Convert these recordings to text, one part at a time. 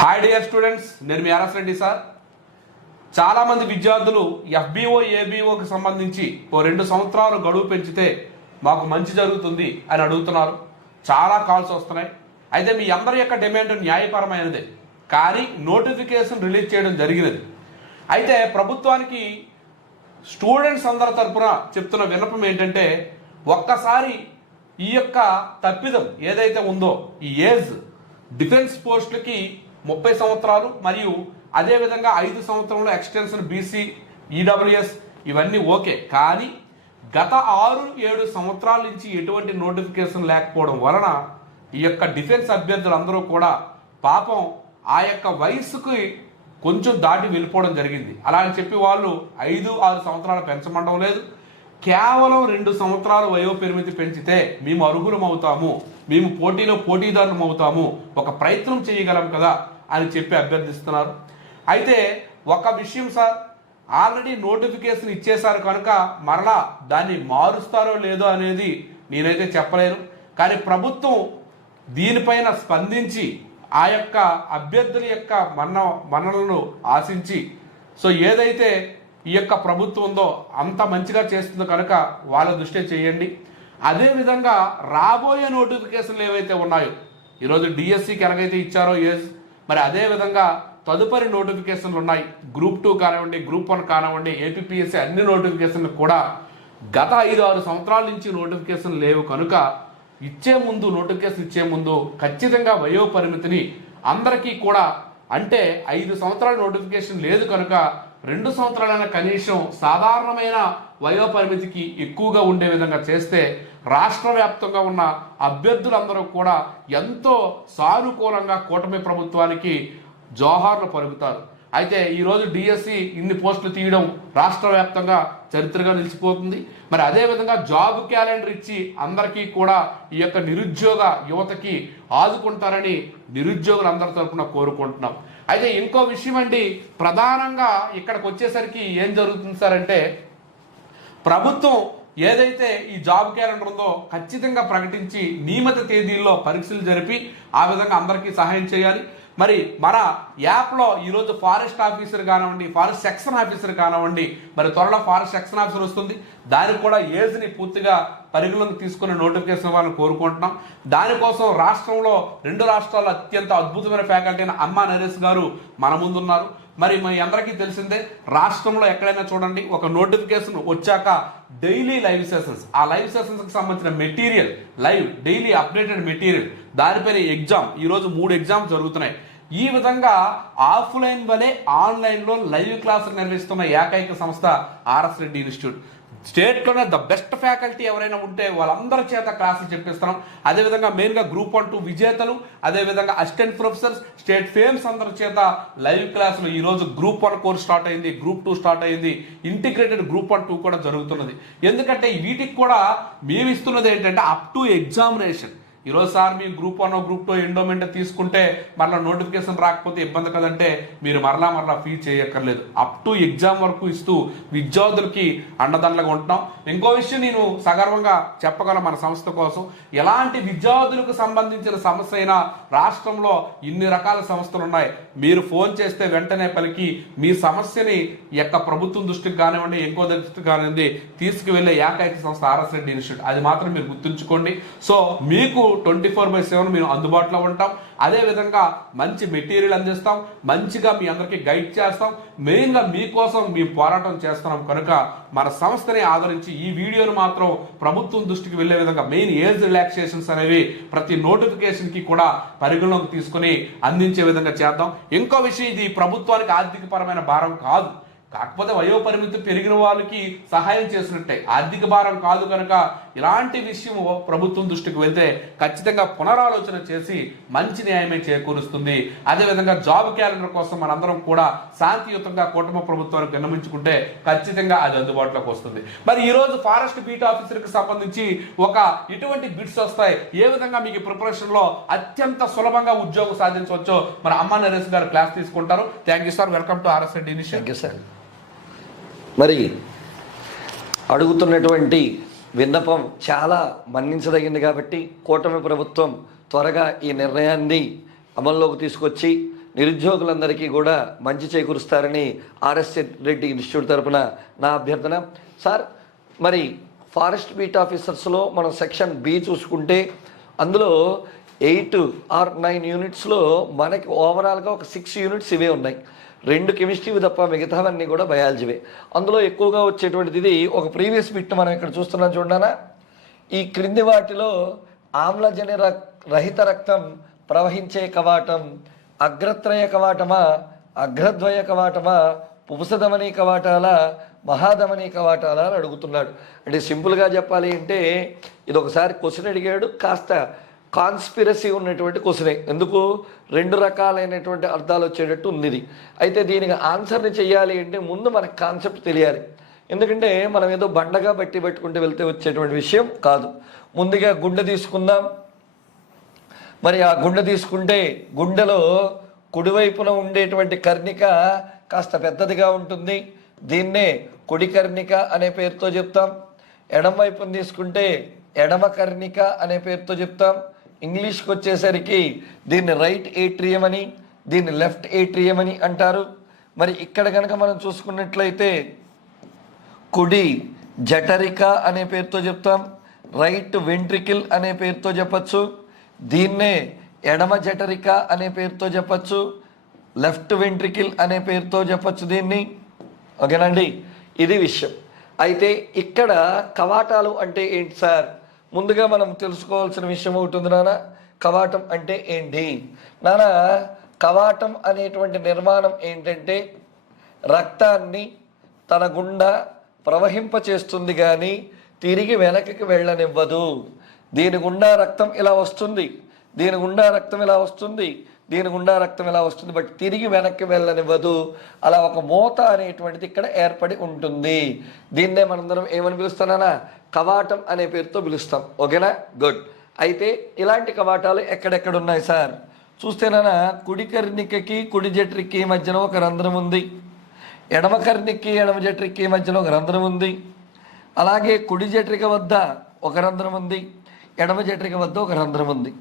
Hi dear students నేను మీ RS Reddy sir. చాలామంది విద్యార్థులు ఎఫ్బిఓ ఏబిఓకి సంబంధించి ఓ రెండు సంవత్సరాలు గడువు పెంచితే మాకు మంచి జరుగుతుంది అని అడుగుతున్నారు. చాలా కాల్స్ వస్తున్నాయి. అయితే మీ అందరి యొక్క డిమాండ్ న్యాయపరమైనదే. కానీ నోటిఫికేషన్ రిలీజ్ చేయడం జరిగినది. అయితే ప్రభుత్వానికి స్టూడెంట్స్ అందరి తరపున చెప్తున్న విన్నపం ఏంటంటే ఒక్కసారి ఈ యొక్క తప్పిదం ఏదైతే ఉందో ఈ ఏజ్ డిఫెన్స్ పోస్టులకి ముప్పై సంవత్సరాలు మరియు అదేవిధంగా ఐదు సంవత్సరంలో extension BC EWS okay okay. కానీ గత ఆరు ఏడు సంవత్సరాల నుంచి ఎటువంటి నోటిఫికేషన్ లేకపోవడం వలన ఈ యొక్క డిఫెన్స్ అభ్యర్థులందరూ కూడా పాపం ఆ యొక్క వయసుకి కొంచెం దాటి వెళ్ళిపోవడం జరిగింది. అలా అని చెప్పి వాళ్ళు ఐదు ఆరు సంవత్సరాలు పెంచమండం లేదు. కేవలం రెండు సంవత్సరాలు వయోపరిమితి పెంచితే మేము అర్హులం అవుతాము మేము పోటీలో పోటీదారులం అవుతాము ఒక ప్రయత్నం చేయగలం కదా. అని చెప్పి అభ్యర్థిస్తున్నారు. అయితే ఒక విషయం సార్ ఆల్రెడీ నోటిఫికేషన్ ఇచ్చేశారు కనుక మరలా దాన్ని మారుస్తారో లేదో అనేది నేనైతే చెప్పలేను. కానీ ప్రభుత్వం దీనిపైన స్పందించి ఆ యొక్క అభ్యర్థుల యొక్క మన్న మన్నలను ఆశించి సో ఏదైతే ఈ యొక్క ప్రభుత్వం ఉందో అంత మంచిగా చేస్తుందో కనుక వాళ్ళ దృష్టి చేయండి. అదేవిధంగా రాబోయే నోటిఫికేషన్లు ఏవైతే ఉన్నాయో ఈరోజు డిఎస్సికి ఎలాగైతే ఇచ్చారో ఏ మరి అదే విధంగా తదుపరి నోటిఫికేషన్లు ఉన్నాయి. గ్రూప్ టూ కానివ్వండి గ్రూప్ వన్ కానివ్వండి ఏపీఎస్సీ అన్ని నోటిఫికేషన్లు కూడా గత ఐదు ఆరు సంవత్సరాల నుంచి నోటిఫికేషన్ లేవు కనుక ఇచ్చే ముందు నోటిఫికేషన్ ఇచ్చే ముందు ఖచ్చితంగా వయో పరిమితిని అందరికీ కూడా అంటే ఐదు సంవత్సరాల నోటిఫికేషన్ లేదు కనుక రెండు సంవత్సరాలైన కనీసం సాధారణమైన వయోపరిమితికి ఎక్కువగా ఉండే విధంగా చేస్తే రాష్ట్ర వ్యాప్తంగా ఉన్న అభ్యర్థులందరూ కూడా ఎంతో సానుకూలంగా కూటమి ప్రభుత్వానికి జోహార్లు పలుకుతారు. అయితే ఈరోజు డిఎస్సి ఇన్ని పోస్టులు తీయడం రాష్ట్ర వ్యాప్తంగా చరిత్రగా నిలిచిపోతుంది. మరి అదేవిధంగా జాబ్ క్యాలెండర్ ఇచ్చి అందరికీ కూడా ఈ యొక్క నిరుద్యోగ యువతకి ఆదుకుంటారని నిరుద్యోగులందరి తరపున కోరుకుంటున్నాం. అయితే ఇంకో విషయం అండి ప్రధానంగా ఇక్కడికి వచ్చేసరికి ఏం జరుగుతుంది సార్ అంటే ప్రభుత్వం ఏదైతే ఈ జాబ్ క్యాలెండర్ ఉందో ఖచ్చితంగా ప్రకటించి నియమిత తేదీల్లో పరీక్షలు జరిపి ఆ విధంగా అందరికీ సహాయం చేయాలి. మరి మన యాప్లో ఈరోజు ఫారెస్ట్ ఆఫీసర్ కానివ్వండి ఫారెస్ట్ సెక్షన్ ఆఫీసర్ కానివ్వండి మరి త్వరలో ఫారెస్ట్ సెక్షన్ ఆఫీసర్ వస్తుంది. దానికి కూడా ఏజ్ని పూర్తిగా పరిగణలోకి తీసుకునే నోటిఫికేషన్ ఇవ్వాలని కోరుకుంటున్నాం. దానికోసం రాష్ట్రంలో రెండు రాష్ట్రాల్లో అత్యంత అద్భుతమైన ఫ్యాకల్టీ అయిన అమ్మా నరేష్ గారు మన ముందున్నారు. మరి మీ అందరికీ తెలిసిందే రాష్ట్రంలో ఎక్కడైనా చూడండి ఒక నోటిఫికేషన్ వచ్చాక డైలీ లైవ్ సెషన్స్. ఆ లైవ్ సెషన్స్కి సంబంధించిన material live daily updated material. దానిపైన ఎగ్జామ్. ఈరోజు మూడు ఎగ్జామ్స్ జరుగుతున్నాయి. ఈ విధంగా ఆఫ్లైన్ వలె ఆన్లైన్లో లైవ్ క్లాసులు నిర్వహిస్తున్న ఏకైక సంస్థ ఆర్ఎస్ రెడ్డి ఇన్స్టిట్యూట్. స్టేట్లోనే ద బెస్ట్ ఫ్యాకల్టీ ఎవరైనా ఉంటే వాళ్ళందరి చేత క్లాసులు చెప్పిస్తున్నాం అదేవిధంగా మెయిన్గా గ్రూప్ వన్ టూ విజేతలు అదేవిధంగా అసిస్టెంట్ ప్రొఫెసర్స్ స్టేట్ ఫేమ్స్ అందరి చేత లైవ్ క్లాసులు. ఈరోజు గ్రూప్ వన్ కోర్స్ స్టార్ట్ అయింది గ్రూప్ టూ స్టార్ట్ అయింది. ఇంటిగ్రేటెడ్ గ్రూప్ వన్ టూ కూడా జరుగుతున్నది. ఎందుకంటే వీటికి కూడా మేము ఇస్తున్నది ఏంటంటే అప్ టు ఎగ్జామినేషన్. ఈరోజు సార్ మీ group one group two endowment తీసుకుంటే మరలా నోటిఫికేషన్ రాకపోతే ఇబ్బంది కదంటే మీరు మరలా మరలా ఫీల్ చేయక్కర్లేదు. అప్ టు ఎగ్జామ్ వరకు ఇస్తూ విద్యార్థులకి అండదండలుగా ఉంటున్నాం. ఇంకో విషయం నేను సగర్వంగా చెప్పగల మన సంస్థ కోసం. ఎలాంటి విద్యార్థులకు సంబంధించిన సమస్య అయినా రాష్ట్రంలో ఇన్ని రకాల సంస్థలు ఉన్నాయి. మీరు ఫోన్ చేస్తే వెంటనే పలికి మీ సమస్యని యొక్క ప్రభుత్వం దృష్టికి కానివ్వండి ఇంకో దృష్టికి కానివ్వండి తీసుకువెళ్ళే ఏకైక సంస్థ ఆర్ఎస్ రెడ్డి ఇన్స్టిట్యూట్. అది మాత్రం మీరు గుర్తుంచుకోండి. సో మీకు ట్వంటీ ఫోర్ బై సెవెన్ మేము అందుబాటులో ఉంటాం. అదే విధంగా మంచి మెటీరియల్ అందిస్తాం. మంచిగా మీ అందరికీ గైడ్ చేస్తాం. మెయిన్గా మీకోసం మేము పోరాటం చేస్తున్నాం. కనుక మన సంస్థని ఆదరించి ఈ వీడియోను మాత్రం ప్రభుత్వం దృష్టికి వెళ్ళే విధంగా మెయిన్ ఏజ్ రిలాక్సేషన్స్ అనేవి ప్రతి నోటిఫికేషన్కి కూడా పరిగణలోకి తీసుకొని అందించే విధంగా చేద్దాం. ఇంకో విషయం ఇది ప్రభుత్వానికి ఆర్థికపరమైన భారం కాదు. కాకపోతే వయోపరిమితి పెరిగిన వాళ్ళకి సహాయం చేసినట్టే. ఆర్థిక భారం కాదు కనుక ఇలాంటి విషయం ప్రభుత్వం దృష్టికి వెళ్తే ఖచ్చితంగా పునరాలోచన చేసి మంచి న్యాయమే చేకూరుస్తుంది. అదేవిధంగా జాబ్ క్యాలెండర్ కోసం మనందరం కూడా శాంతియుతంగా కుటుంబ ప్రభుత్వానికి విన్నమించుకుంటే ఖచ్చితంగా అది అందుబాటులోకి వస్తుంది. మరి ఈరోజు ఫారెస్ట్ బీట్ ఆఫీసర్కి సంబంధించి ఒక ఇటువంటి బిట్స్ వస్తాయి. ఏ విధంగా మీకు ప్రిపరేషన్లో అత్యంత సులభంగా ఉద్యోగం సాధించవచ్చో మరి అమ్మ నరేష్ గారు క్లాస్ తీసుకుంటారు. Thank you sir. Welcome to RS Reddy initial thank you sir. మరి అడుగుతున్నటువంటి విన్నపం చాలా మన్నించదగింది కాబట్టి కూటమి ప్రభుత్వం త్వరగా ఈ నిర్ణయాన్ని అమల్లోకి తీసుకొచ్చి నిరుద్యోగులందరికీ కూడా మంచి చేకూరుస్తారని ఆర్ఎస్ రెడ్డి ఇన్స్టిట్యూట్ తరపున నా అభ్యర్థన. సార్ మరి ఫారెస్ట్ బీట్ ఆఫీసర్స్లో మనం సెక్షన్ బి చూసుకుంటే అందులో ఎయిట్ ఆర్ నైన్ యూనిట్స్లో మనకి ఓవరాల్గా ఒక సిక్స్ యూనిట్స్ ఇవే ఉన్నాయి. రెండు కెమిస్ట్రీవి తప్ప మిగతావన్నీ కూడా బయాలజీవే అందులో ఎక్కువగా వచ్చేటువంటిది ఒక ప్రీవియస్ బిట్ మనం ఇక్కడ చూస్తున్నాం చూడనా ఈ క్రింది వాటిలో ఆమ్లజని రక్- రహిత రక్తం ప్రవహించే కవాటం అగ్రత్రయ కవాటమా అగ్రద్వయ కవాటమా పుపుసధమనీ కవాటాల మహాధమనీ కవాటాల అని అడుగుతున్నాడు. అంటే సింపుల్గా చెప్పాలి అంటే ఇది ఒకసారి క్వశ్చన్ అడిగాడు. కాస్త కాన్స్పిరసీ ఉన్నటువంటి క్వశ్చనే ఎందుకు? రెండు రకాలైనటువంటి అర్థాలు వచ్చేటట్టు ఉంది ఇది అయితే దీనికి ఆన్సర్ని చెయ్యాలి అంటే ముందు మనకు కాన్సెప్ట్ తెలియాలి. ఎందుకంటే మనం ఏదో బండగా బట్టి పెట్టుకుంటూ వెళ్తే వచ్చేటువంటి విషయం కాదు. ముందుగా గుండె తీసుకుందాం. మరి ఆ గుండె తీసుకుంటే గుండెలో కుడివైపున ఉండేటువంటి కర్ణిక కాస్త పెద్దదిగా ఉంటుంది. దీన్నే కుడి కర్ణిక అనే పేరుతో చెప్తాం. ఎడమ వైపున తీసుకుంటే ఎడమ కర్ణిక అనే పేరుతో చెప్తాం. ఇంగ్లీష్కి వచ్చేసరికి దీన్ని రైట్ ఏట్రియం అని దీన్ని లెఫ్ట్ ఏట్రియం అని అంటారు. మరి ఇక్కడ కనుక మనం చూసుకున్నట్లయితే కుడి జఠరిక అనే పేరుతో చెప్తాం రైట్ వెంట్రికిల్ అనే పేరుతో చెప్పచ్చు దీన్నే ఎడమ జఠరిక అనే పేరుతో చెప్పచ్చు లెఫ్ట్ వెంట్రికిల్ అనే పేరుతో చెప్పచ్చు దీన్ని. ఓకేనండి? ఇది విషయం. అయితే ఇక్కడ కవాటాలు అంటే ఏంటి సార్? ముందుగా మనం తెలుసుకోవాల్సిన విషయం ఒకటి ఉంది నాన్న కవాటం అంటే ఏంటి? నాన్న కవాటం అనేటువంటి నిర్మాణం ఏంటంటే రక్తాన్ని తన గుండా ప్రవహింపచేస్తుంది కానీ తిరిగి వెనక్కి వెళ్ళనివ్వదు. దీని గుండా రక్తం ఇలా వస్తుంది. దీని గుండా రక్తం ఇలా వస్తుంది. దీని గుండా రక్తం ఇలా వస్తుంది? బట్ తిరిగి వెనక్కి వెళ్ళనివ్వదు. అలా ఒక మూత అనేటువంటిది ఇక్కడ ఏర్పడి ఉంటుంది. దీన్నే మనందరం ఏమని పిలుస్తానా కవాటం అనే పేరుతో పిలుస్తాం. ఓకేనా? గుడ్. అయితే ఇలాంటి కవాటాలు ఎక్కడెక్కడ ఉన్నాయి సార్ చూస్తేనా కుడి కర్ణికకి కుడి జట్రికి మధ్యన ఒక రంధ్రం ఉంది. ఎడమ కర్ణికి ఎడమ జట్రికి మధ్యన ఒక రంధ్రం ఉంది. అలాగే కుడి జట్రిక వద్ద ఒక రంధ్రం ఉంది. ఎడమ జట్రిక వద్ద ఒక రంధ్రం ఉంది.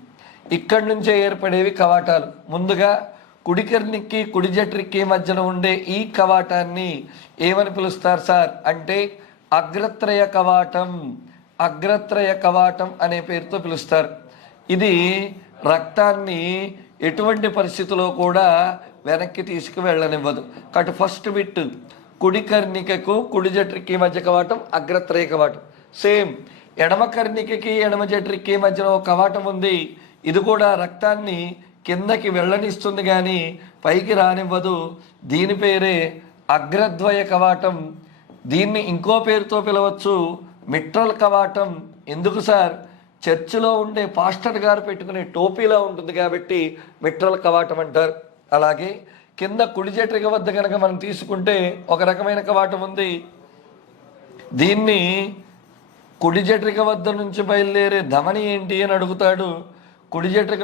ఇక్కడి నుంచే ఏర్పడేవి కవాటాలు. ముందుగా కుడికర్నికి కుడి జట్రికి మధ్యన ఉండే ఈ కవాటాన్ని ఏమని పిలుస్తారు సార్? అంటే అగ్రత్రయ కవాటం అగ్రత్రయ కవాటం అనే పేరుతో పిలుస్తారు. ఇది రక్తాన్ని ఎటువంటి పరిస్థితిలో కూడా వెనక్కి తీసుకువెళ్ళనివ్వదు కాబట్టి ఫస్ట్ బిట్ కుడి కర్ణికకు కుడి జట్రికి మధ్య కవాటం అగ్రత్రయ కవాటం. సేమ్ ఎడమ కర్ణికకి ఎడమ జట్రికి మధ్యలో ఒక కవాటం ఉంది. ఇది కూడా రక్తాన్ని కిందకి వెళ్ళనిస్తుంది కానీ పైకి రానివ్వదు. దీని పేరే అగ్రద్వయ కవాటం. దీన్ని ఇంకో పేరుతో పిలవచ్చు మిట్రల్ కవాటం. ఎందుకు సార్? చర్చిలో ఉండే పాస్టర్ గారు పెట్టుకునే టోపీలా ఉంటుంది కాబట్టి మిట్రల్ కవాటం అంటారు. అలాగే కింద కుడి జట్రిక వద్ద కనుక మనం తీసుకుంటే ఒక రకమైన కవాటం ఉంది. దీన్ని కుడి జట్రిక వద్ద నుంచి బయలుదేరే ధమని ఏంటి అని అడుగుతాడు. కుడి జట్రిక